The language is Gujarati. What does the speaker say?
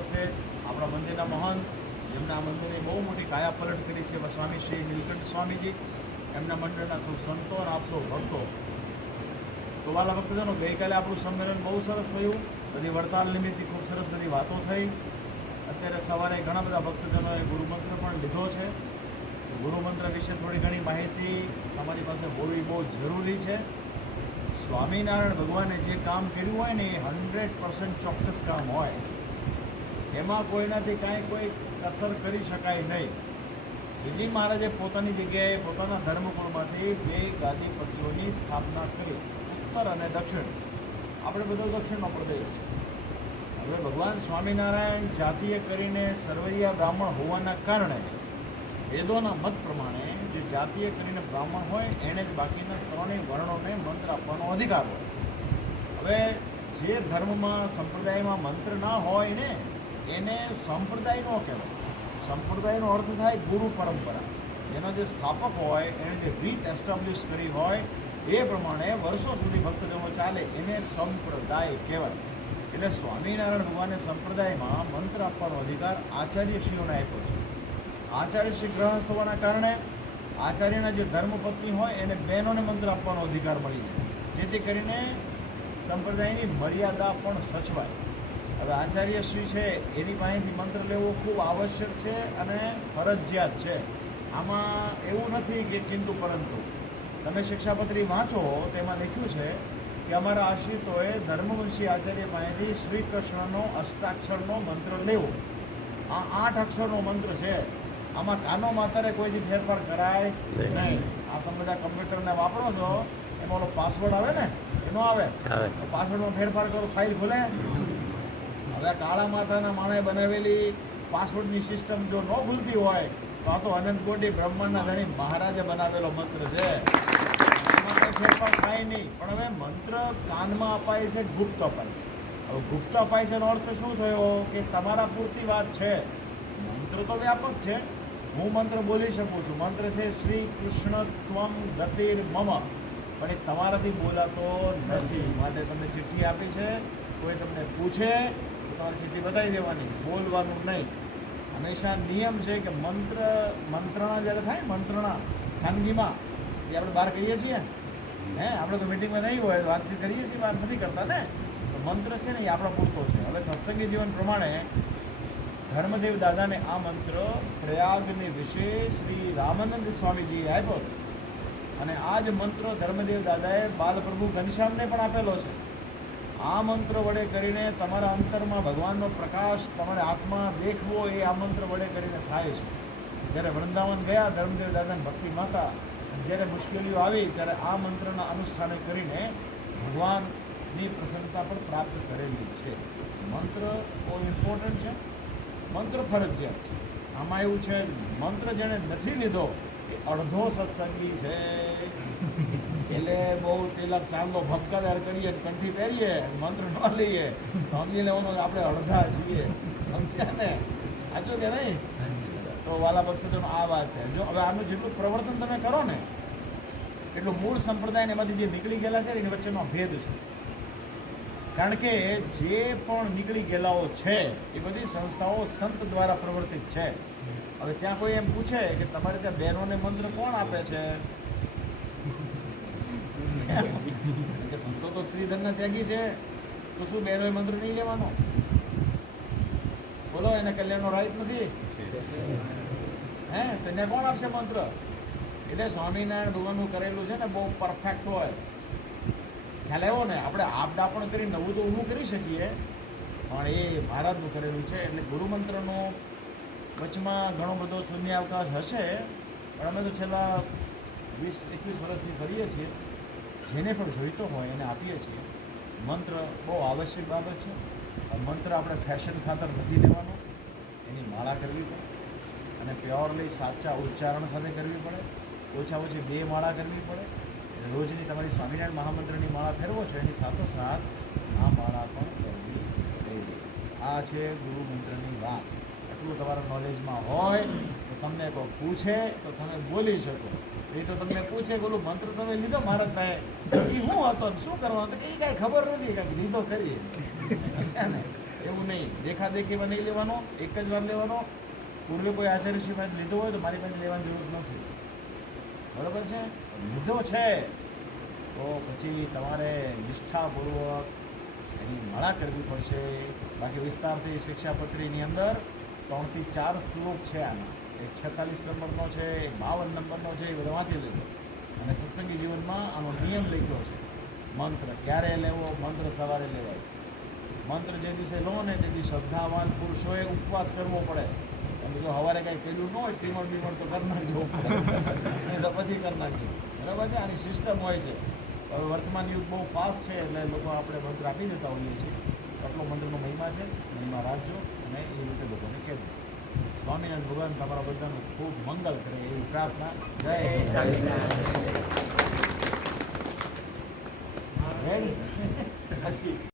ઉપસ્થિત આપણા મંદિરના મહંત, જેમના આ મંદિરની બહુ મોટી કાયા પલટ કરી છે, સ્વામી શ્રી નીલકંઠ સ્વામીજી, એમના મંડળના સૌ સંતો અને આપ સૌ ભક્તો. તો વાલા ભક્તજનો, ગઈકાલે આપણું સંમેલન બહુ સરસ થયું. બધી વડતાલ નિમિત્તે ખૂબ સરસ બધી વાતો થઈ. અત્યારે સવારે ઘણા બધા ભક્તજનોએ ગુરુમંત્ર પણ લીધો છે. ગુરુમંત્ર વિશે થોડી ઘણી માહિતી તમારી પાસે હોવી બહુ જરૂરી છે. સ્વામિનારાયણ ભગવાને જે કામ કર્યું હોય ને એ 100% ચોક્કસ કામ હોય, એમાં કોઈનાથી કાંઈ કોઈ કસર કરી શકાય નહીં. શ્રીજી મહારાજે પોતાની જગ્યાએ પોતાના ધર્મકુળમાંથી 2 ગાદીપતિઓની સ્થાપના કરી, ઉત્તર અને દક્ષિણ. આપણે બધો દક્ષિણનો પ્રદેશ છે. હવે ભગવાન સ્વામિનારાયણ જાતીય કરીને સર્વૈયા બ્રાહ્મણ હોવાના કારણે વેદોના મત પ્રમાણે જે જાતીય કરીને બ્રાહ્મણ હોય એને જ બાકીના 3 વર્ણોને મંત્ર આપવાનો અધિકાર હોય. હવે જે ધર્મમાં સંપ્રદાયમાં મંત્ર ના હોય ને એને સંપ્રદાય ન કહેવાય. સંપ્રદાયનો અર્થ થાય ગુરુ પરંપરા. એનો જે સ્થાપક હોય એણે જે રીત એસ્ટાબ્લિશ કરી હોય એ પ્રમાણે વર્ષો સુધી ભક્તજનો ચાલે એને સંપ્રદાય કહેવાય. એટલે સ્વામિનારાયણ ભગવાને સંપ્રદાયમાં મંત્ર આપવાનો અધિકાર આચાર્યશ્રીઓને આપ્યો છે. આચાર્યશ્રી ગ્રહસ્થ હોવાના કારણે આચાર્યના જે ધર્મપત્ની હોય એને બહેનોને મંત્ર આપવાનો અધિકાર મળી જાય, જેથી કરીને સંપ્રદાયની મર્યાદા પણ સચવાય. હવે આચાર્યશ્રી છે એની પાસેથી મંત્ર લેવો ખૂબ આવશ્યક છે અને ફરજિયાત છે. આમાં એવું નથી કે કિંતુ પરંતુ. તમે શિક્ષાપત્રી વાંચો તેમાં લખ્યું છે કે અમારા આશ્રિતોએ ધર્મવંશી આચાર્ય પાસેથી શ્રી કૃષ્ણનો અષ્ટાક્ષરનો મંત્ર લેવો. આ 8 અક્ષરનો મંત્ર છે. આમાં કાનો માતારે કોઈથી ફેરફાર કરાય નહીં. આ તમે બધા કમ્પ્યુટરને વાપરો છો એમાં ઓલો પાસવર્ડ આવે ને એનો આવે, પાસવર્ડમાં ફેરફાર કરો ફાઇલ ખુલે. હવે કાળા માતાના માણે બનાવેલી પાસવર્ડની સિસ્ટમ જો ન ભૂલતી હોય તો આ તો અનંત કોટી બ્રહ્માંડના ધણી મહારાજે બનાવેલો મંત્ર છે. એમાં કંઈ ફેરફાર થાય નહીં. પણ હવે મંત્ર કાનમાં અપાય છે, ગુપ્ત અપાય છે. હવે ગુપ્ત અપાય છે એનો અર્થ શું થયો કે તમારા પૂરતી વાત છે. મંત્ર તો વ્યાપક છે. હું મંત્ર બોલી શકું છું. મંત્ર છે શ્રી કૃષ્ણ ત્વમ ગતિર મમ, પણ એ તમારાથી બોલાતો નથી. માટે તમને ચિઠ્ઠી આપી છે, કોઈ તમને પૂછે તો તમારી ચિઠ્ઠી બતાવી દેવાની, બોલવાનું નહીં. હંમેશા નિયમ છે કે મંત્રણા જ્યારે થાય, મંત્રણા ખાનગીમાં એ આપણે બહાર કહીએ છીએ આપણે તો મિટિંગમાં નહીં હોય વાતચીત કરીએ છીએ, વાત નથી કરતા ને. તો મંત્ર છે ને એ આપણા પૂરતો છે. હવે સત્સંગી જીવન પ્રમાણે ધર્મદેવ દાદાને આ મંત્ર પ્રયાગની વિશેષ શ્રી રામાનંદ સ્વામીજીએ આપ્યો અને આ જ મંત્ર ધર્મદેવ દાદાએ બાલપ્રભુ ઘનશ્યામને પણ આપેલો છે. આ મંત્ર વડે કરીને તમારા અંતરમાં ભગવાનનો પ્રકાશ તમારે આત્મા દેખવો એ આ મંત્ર વડે કરીને થાય છે. જ્યારે વૃંદાવન ગયા ધર્મદેવ દાદાની ભક્તિ માતા, જ્યારે મુશ્કેલીઓ આવી ત્યારે આ મંત્રના અનુષ્ઠાન કરીને ભગવાનની પ્રસન્નતા પણ પ્રાપ્ત કરેલી છે. મંત્ર બહુ ઇમ્પોર્ટન્ટ છે. મંત્ર ફરજિયાત છે. આમાં એવું છે મંત્ર જેણે નથી લીધો એ અડધો સત્સંગી છે. એટલે બહુ તિલક ચાંદલો ભપકાદાર કરીએ, કંઠી પહેરીએ, મંત્ર ન લઈએ તો સમજી લેવાનું આપણે અડધા છીએ. સમજ્યા ને? સાચું કે નહીં? તો વાલા ભક્તજનો આ વાત છે. જો હવે આનું જેટલું પ્રવર્તન તમે કરો ને એટલું મૂળ સંપ્રદાયને એમાંથી જે નીકળી ગયેલા છે એની વચ્ચેનો ભેદ છે. કારણ કે જે પણ નીકળી ગયેલાઓ છે એ બધી સંસ્થાઓ સંત દ્વારા પ્રવર્તિત છે. હવે ત્યાં કોઈ એમ પૂછે કે તમારે ત્યાં બહેનોને મંત્ર કોણ આપે છે? કે સંતો તો સ્ત્રીધનના ત્યાગી છે, તો શું બહેનોએ મંત્ર નહીં લેવાનો? બોલો, એને કલ્યાણનો રાઈટ નથી? તેને કોણ આપશે મંત્ર? એટલે સ્વામિનારાયણ ભગવાનનું કરેલું છે ને બહુ પરફેક્ટ હોય. ખ્યાલ આવ્યો ને? આપણે આપડાપણ કરી નવું તો ઊભું કરી શકીએ, પણ એ મહારાજનું કરેલું છે. એટલે ગુરુમંત્રનો વચમાં ઘણો બધો શૂન્યાવકાશ હશે, પણ અમે તો છેલ્લા 20-21 વર્ષથી કરીએ છીએ. જેને પણ જોઈતો હોય એને આપીએ છીએ. મંત્ર બહુ આવશ્યક બાબત છે. મંત્ર આપણે ફેશન ખાતર નથી લેવાનો, એની માળા કરવી પડે અને પ્યોરલી સાચા ઉચ્ચારણ સાથે કરવી પડે. ઓછા ઓછી 2 માળા કરવી પડે. રોજની તમારી સ્વામિનારાયણ મહામંત્રની માળા ફેરવો છો એની સાથોસાથ આ માળા પણ કરવી પડે. આ છે ગુરુ મંત્રની વાત. એટલું તમારા નોલેજમાં હોય તો તમને કોઈ પૂછે તો તમે બોલી શકો. એ તો તમને પૂછે કે ઓલું મંત્ર તમે લીધો મહારાજભાઈ, એ શું હતો શું કરવાનું? તો એ કાંઈ ખબર નથી, કાંઈક લીધો કરી એવું નહીં, દેખાદેખીમાં નહીં લેવાનો, એક જ વાર લેવાનો. પૂર્વે કોઈ આચાર્યશ્રી પાસે લીધો હોય તો મારી પાસે લેવાની જરૂર નથી, બરાબર છે. લીધો છે તો પછી તમારે નિષ્ઠાપૂર્વક એની માળા કરવી પડશે. બાકી વિસ્તારથી શિક્ષાપત્રીની અંદર 3 થી 4 શ્લોક છે આના, એક 46 નંબરનો છે, એક 52 નંબરનો છે, એ બધા વાંચી લેજો. અને સત્સંગી જીવનમાં આનો નિયમ લખ્યો છે. મંત્ર ક્યારે લેવો, મંત્ર સવારે લેવાય. મંત્ર જે દિવસે લો ને તે દિવસે શ્રદ્ધાવાન પુરુષોએ ઉપવાસ કરવો પડે. અને જો સવારે કાંઈ પેલું ન હોય ટીમણ તો કરી નાખજો, તો પછી કરી નાખજો, બરાબર છે. આની સિસ્ટમ હોય છે. હવે વર્તમાન યુગ બહુ ફાસ્ટ છે એટલે લોકો આપણે મંત્ર આપી દેતા હોઈએ છીએ. આટલો મંત્રનો મહિમા છે, મહિમા રાખજો અને એ રીતે લોકોને કહેજો. સ્વામિનારાયણ ભગવાન તમારા બધાનું ખૂબ મંગળ કરે એવી પ્રાર્થના. જય સ્વામિનારાયણ.